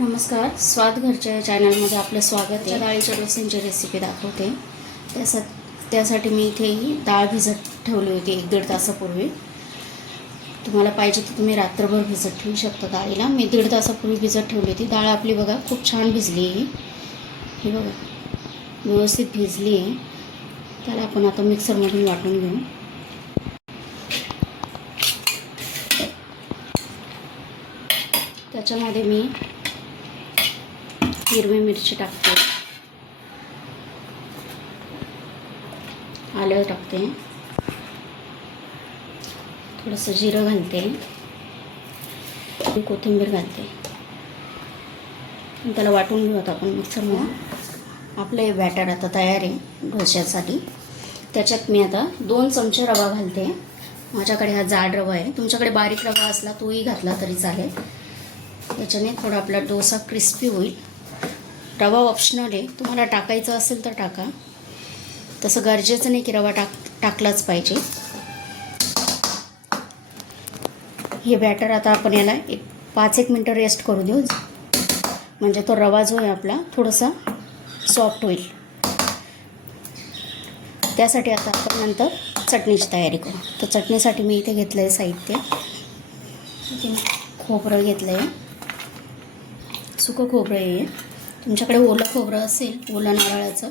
नमस्कार, स्वाद घरच्या चॅनलमध्ये आपलं स्वागत आहे। डाळीच्या डोस्यांची रेसिपी दाखवते। त्यासाठी मी इथे डाळ भिजत ठेवली होती 1-1.5 तासापूर्वी। तुम्हाला पाहिजे तर तुम्ही रात्रभर भिजत ठेवू शकता डाळीला। मी 1.5 तासापूर्वी भिजत ठेवली होती। डाळ आपली बघा खूप छान भिजली आहे, हे बघा व्यवस्थित भिजली आहे। त्याला आपण आता मिक्सरमधून वाटून घेऊ। त्याच्यामध्ये मी हिरवी मिरची टाकते, आलं टाकते, थोडंसं जिरं घालते, कोथिंबीर घालते। त्याला वाटून घेऊ आता आपण मिक्सरमध्ये। आपलं हे बॅटर आता तयार आहे डोश्यासाठी। त्याच्यात मी आता 2 चमचे रवा घालते। माझ्याकडे हा जाड रवा आहे, तुमच्याकडे बारीक रवा असला तोही घातला तरी चालेल। याच्याने थोडा आपला डोसा क्रिस्पी होईल। रवा ऑप्शनल आहे, तुम्हाला टाकायचं असेल तर टाका, तसं गरजेचं नाही की रवा टाकलाच पाहिजे। हे बॅटर आता आपण याला 5-1 मिनटं रेस्ट करू देऊ, म्हणजे तो रवा जो आहे आपला थोडासा सॉफ्ट होईल। त्यासाठी आता आपण नंतर चटणीची तयारी करू। तर चटणीसाठी मी इथे घेतलं आहे साहित्य। इथे खोबरं घेतलं आहे, सुकं खोबरं आहे। तुमच्याकडे ओलं खोबरं असेल, ओलं नारळाचं,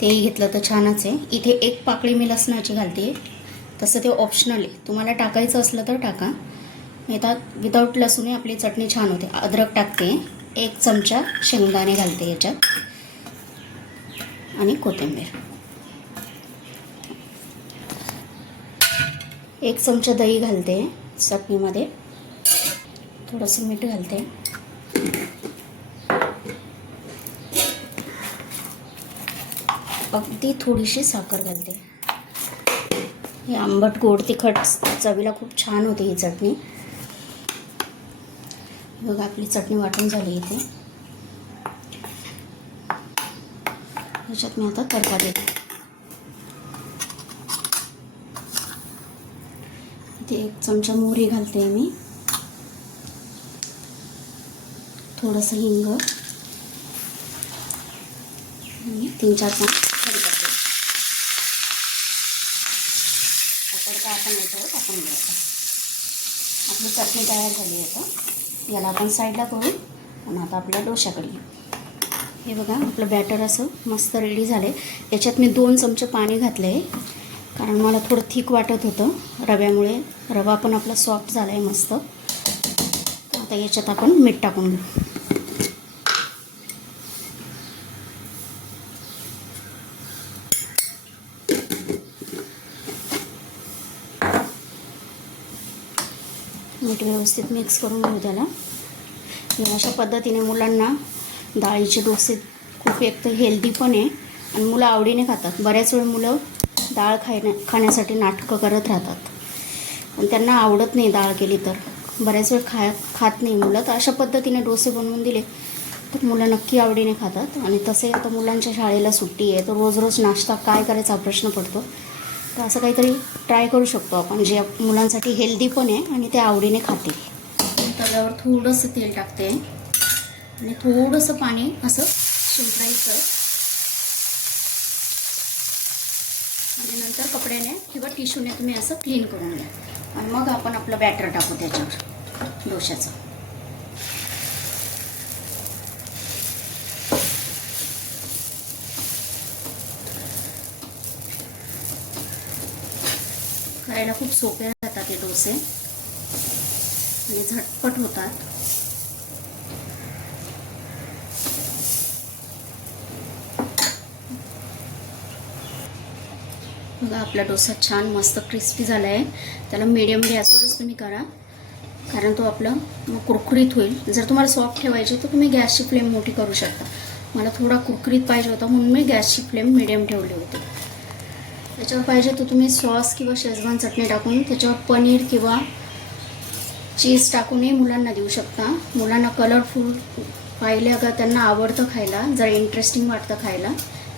तेही घेतलं तर छानच आहे। इथे 1 पाकळी मी लसणाची घालते, तसं ते ऑप्शनल आहे, तुम्हाला टाकायचं असलं तर टाका। आता विदाऊट लसूण आपली चटणी छान होते। अद्रक टाकते, 1 चमचा शेंगदाणे घालते याच्यात, आणि कोथिंबीर। 1 चमचा दही घालते चटणीमध्ये, थोडंसं मीठ घालते, अगदी थोडीशी साखर घालते। हे आंबट गोड तिखट चवीला खूप छान होते ही चटणी। बघा आपली चटणी वाटून झाली इथे। ह्याच्यात मी आता तडका देते। इथे 1 चमचा मोहरी घालते मी, थोडंसं हिंग, आणि 3-4 चमचे कढीपत्ता। तडका आपण याच्यावर टाकून घ्यायचा। आपली चटणी तयार झाली आहे। याला आपण साईडला करू आणि आता आपल्या डोश्याकडे येऊ। हे बघा आपलं बॅटर असं मस्त रेडी झालं आहे। याच्यात मी 2 चमचे पाणी घातलं आहे, कारण मला थोडं थिक वाटत होतं रव्यामुळे। रवा पण आपला सॉफ्ट झाला आहे मस्त। आता याच्यात आपण मीठ टाकून घेऊ। मीठ व्यवस्थित मिक्स करून घेऊ त्याला। अशा पद्धतीने मुलांना डाळीचे डोसे खूप एक तर हेल्दी पण आहे, आणि मुलं आवडीने खातात। बऱ्याच वेळ मुलं डाळ खाण्यासाठी नाटकं करत राहतात, पण त्यांना आवडत नाही डाळ केली तर। बऱ्याच वेळ खात नाही मुलं, तर अशा पद्धतीने डोसे बनवून दिले तर मुलं नक्की आवडीने खातात। आणि तसे आता मुलांच्या शाळेला सुट्टी आहे, तर रोज रोज नाश्ता काय करायचा प्रश्न पडतो। तर असं काहीतरी ट्राय करू शकतो आपण, जे मुलांसाठी हेल्दी पण आहे आणि ते आवडीने खातील। तव्यावर थोडंसं तेल टाकते आणि थोडंसं पाणी असं शिंपडायचं, आणि नंतर कपड्याने किंवा टिश्यूने तुम्ही असं क्लीन करून घ्या। आणि मग आपण आपलं बॅटर टाकू त्याच्यावर डोश्याचं। करायला खूप सोपे राहतात हे डोसे, आणि झटपट होतात। बघा आपला डोसा छान मस्त क्रिस्पी झाला आहे। त्याला मीडियम गॅसवरच तुम्ही करा, कारण तो आपला कुरकुरीत होईल। जर तुम्हाला सॉफ्ट ठेवायचे तर तुम्ही गॅसची फ्लेम मोठी करू शकता। मला थोडा कुरकुरीत पाहिजे होता म्हणून मी गॅसची फ्लेम मीडियम ठेवली होती। त्याच्यावर पाहिजे तर तुम्ही सॉस किंवा शेजवान चटणी टाकून त्याच्यावर पनीर किंवा चीज टाकूनही मुलांना देऊ शकता। मुलांना कलरफुल पाहिलं का त्यांना आवडतं खायला, जरा इंटरेस्टिंग वाटतं खायला।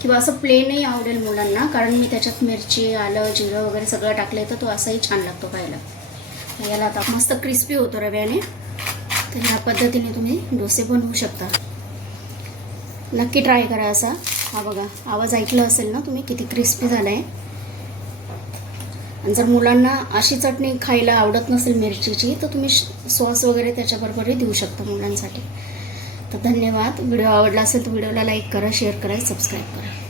किंवा असं प्लेनही आवडेल मुलांना, कारण मी त्याच्यात मिरची, आलं, जिरं वगैरे सगळं टाकलं तर तो असाही छान लागतो खायला। याला आता मस्त क्रिस्पी होतो रव्याने। तर ह्या पद्धतीने तुम्ही डोसे बनवू शकता. नक्की ट्राय करा असा. हा बघा, आवाज ऐकला असेल ना तुम्ही किती क्रिस्पी झाला आहे. आणि जर मुलांना अशी चटणी खायला आवडत नसेल मिरचीची, तर तुम्ही सॉस वगैरे त्याच्याबरोबरही देऊ शकता मुलांसाठी. तर धन्यवाद. व्हिडिओ आवडला असेल तर व्हिडिओला लाईक करा, शेअर करा, सबस्क्राईब करा.